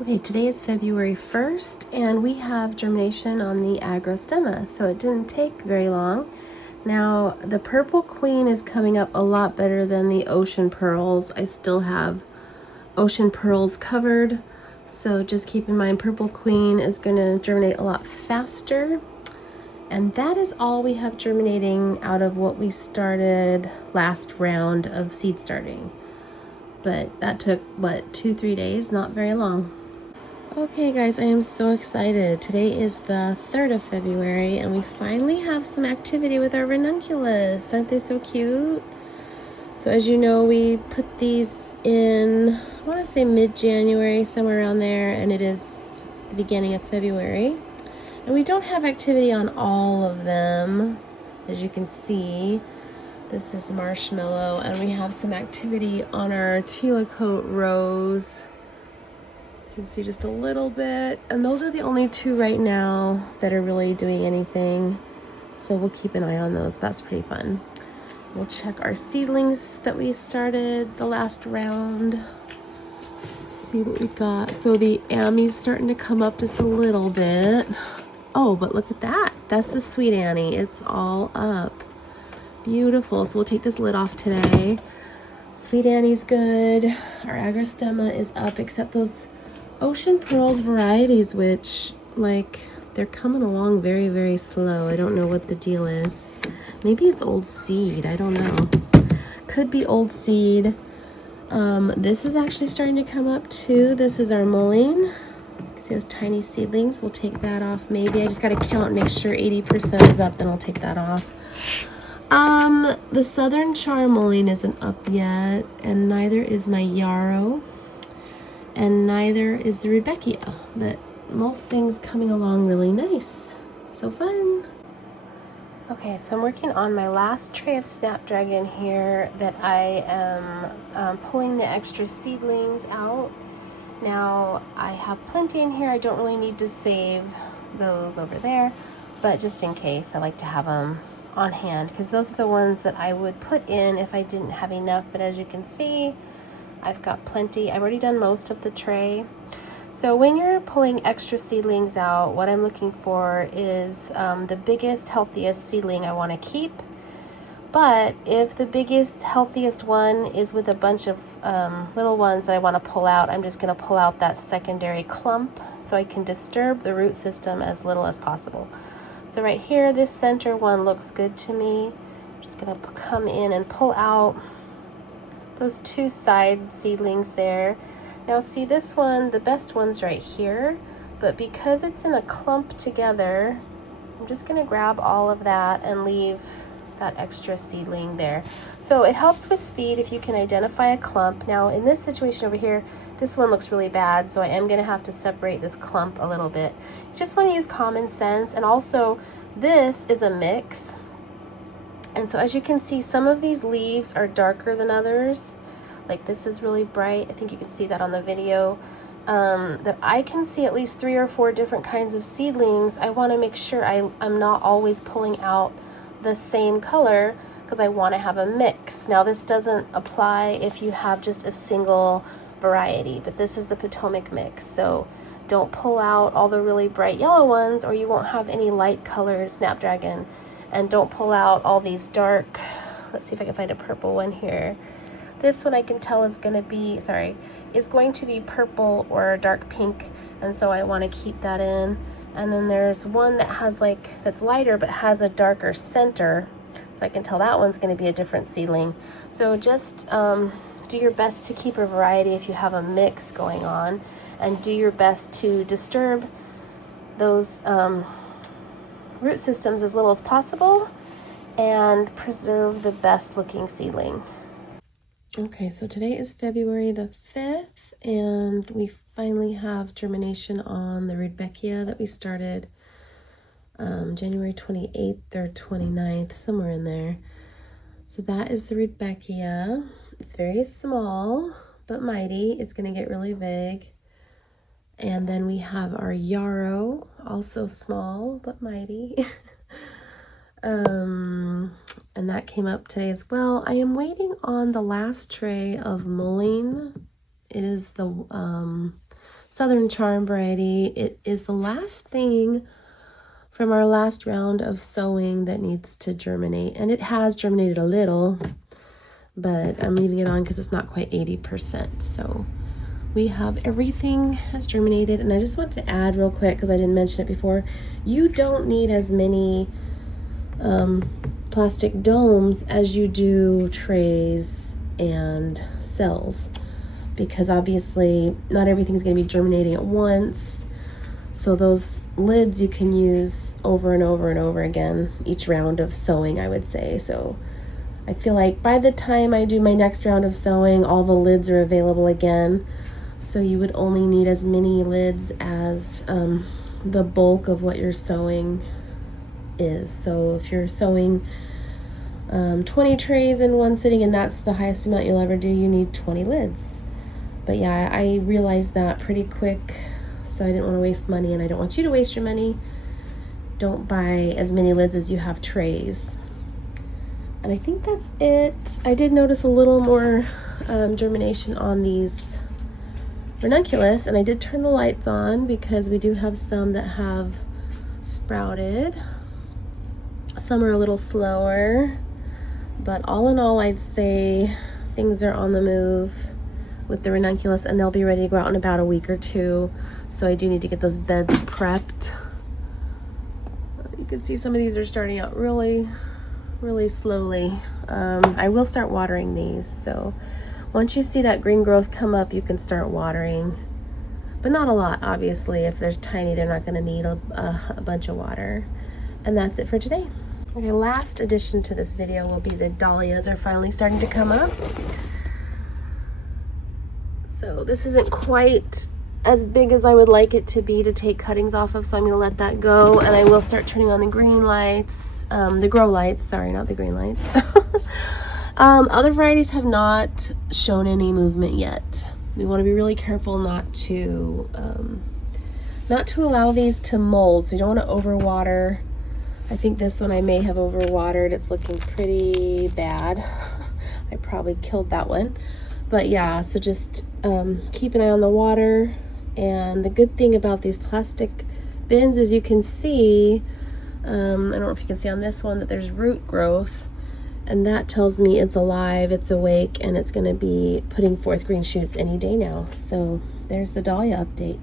Okay, today is February 1st and we have germination on the agrostemma, so it didn't take very long. Now, the purple queen is coming up a lot better than the ocean pearls. I still have ocean pearls covered, so just keep in mind purple queen is going to germinate a lot faster. And that is all we have germinating out of what we started last round of seed starting. But that took, what, 2-3 days? Not very long. Okay guys, I am so excited. Today is the 3rd of February and we finally have some activity with our ranunculus. Aren't they so cute? So as you know, we put these in, I want to say mid-January, somewhere around there, and it is the beginning of February. And we don't have activity on all of them, as you can see. This is marshmallow, and we have some activity on our Telacote rose. You can see just a little bit, and those are the only two right now that are really doing anything, so we'll keep an eye on those. That's pretty fun. We'll check our seedlings that we started the last round, see what we got. So the Ammy's starting to come up just a little bit. Oh, but look at that, that's the sweet Annie. It's all up, beautiful. So we'll take this lid off today. Sweet Annie's good. Our agrostemma is up, except those ocean pearls varieties, which, like, they're coming along very, very slow. I don't know what the deal is. Maybe it's old seed, I don't know. Could be old seed. This is actually starting to come up too. This is our mullein. See those tiny seedlings? We'll take that off maybe. I just gotta count and make sure 80% is up, then I'll take that off. The southern char mullein isn't up yet, and neither is my yarrow. And neither is the Rudbeckia, but most things coming along really nice. So fun. Okay, so I'm working on my last tray of snapdragon here that I am pulling the extra seedlings out. Now, I have plenty in here. I don't really need to save those over there, but just in case, I like to have them on hand because those are the ones that I would put in if I didn't have enough. But as you can see, I've got plenty. I've already done most of the tray. So when you're pulling extra seedlings out, what I'm looking for is the biggest, healthiest seedling I want to keep. But if the biggest, healthiest one is with a bunch of little ones that I want to pull out, I'm just going to pull out that secondary clump so I can disturb the root system as little as possible. So right here, this center one looks good to me. I'm just going to come in and pull out those two side seedlings there. Now see, this one, the best one's right here, but because it's in a clump together, I'm just gonna grab all of that and leave that extra seedling there. So it helps with speed if you can identify a clump. Now in this situation over here, this one looks really bad, so I am gonna have to separate this clump a little bit. You just wanna use common sense, and also this is a mix. And so as you can see, some of these leaves are darker than others. Like this is really bright. I think you can see that on the video. That I can see at least 3 or 4 different kinds of seedlings. I want to make sure I'm not always pulling out the same color because I want to have a mix. Now this doesn't apply if you have just a single variety, but this is the Potomac mix. So don't pull out all the really bright yellow ones or you won't have any light colored snapdragon. And don't pull out all these dark, let's see if I can find a purple one here. This one I can tell is going to be, is going to be purple or dark pink, and so I want to keep that in. And then there's one that has that's lighter but has a darker center, so I can tell that one's going to be a different seedling. So just do your best to keep a variety if you have a mix going on, and do your best to disturb those root systems as little as possible and preserve the best looking seedling. Okay, so today is February the 5th and we finally have germination on the Rudbeckia that we started January 28th or 29th, somewhere in there. So that is the Rudbeckia. It's very small but mighty. It's going to get really big. And then we have our yarrow, also small but mighty. And that came up today as well. I am waiting on the last tray of mullein. It is the Southern Charm variety. It is the last thing from our last round of sowing that needs to germinate. And it has germinated a little, but I'm leaving it on because it's not quite 80%. So we have everything has germinated. And I just wanted to add real quick, because I didn't mention it before, you don't need as many plastic domes as you do trays and cells, because obviously not everything's going to be germinating at once. So those lids you can use over and over and over again each round of sowing, I would say. So I feel like by the time I do my next round of sowing, all the lids are available again. So you would only need as many lids as the bulk of what you're sowing is. So if you're sowing 20 trays in one sitting and that's the highest amount you'll ever do, you need 20 lids. But yeah, I realized that pretty quick, so I didn't want to waste money, and I don't want you to waste your money. Don't buy as many lids as you have trays. And I think that's it. I did notice a little more germination on these Ranunculus, and I did turn the lights on because we do have some that have sprouted. Some are a little slower, but all in all, I'd say things are on the move with the Ranunculus, and they'll be ready to go out in about a week or two. So I do need to get those beds prepped. You can see some of these are starting out really slowly. I will start watering these, so once you see that green growth come up, you can start watering, but not a lot, obviously. If they're tiny, they're not going to need a bunch of water. And that's it for today. Okay, last addition to this video will be the dahlias are finally starting to come up. So this isn't quite as big as I would like it to be to take cuttings off of, so I'm going to let that go, and I will start turning on the green lights, the grow lights, sorry, not the green lights. Other varieties have not shown any movement yet. We want to be really careful not to allow these to mold, so you don't want to overwater. I think this one I may have overwatered. It's looking pretty bad. I probably killed that one. But yeah, so just keep an eye on the water. And the good thing about these plastic bins is you can see, I don't know if you can see on this one, that there's root growth. And that tells me it's alive, it's awake, and it's going to be putting forth green shoots any day now. So there's the dahlia update.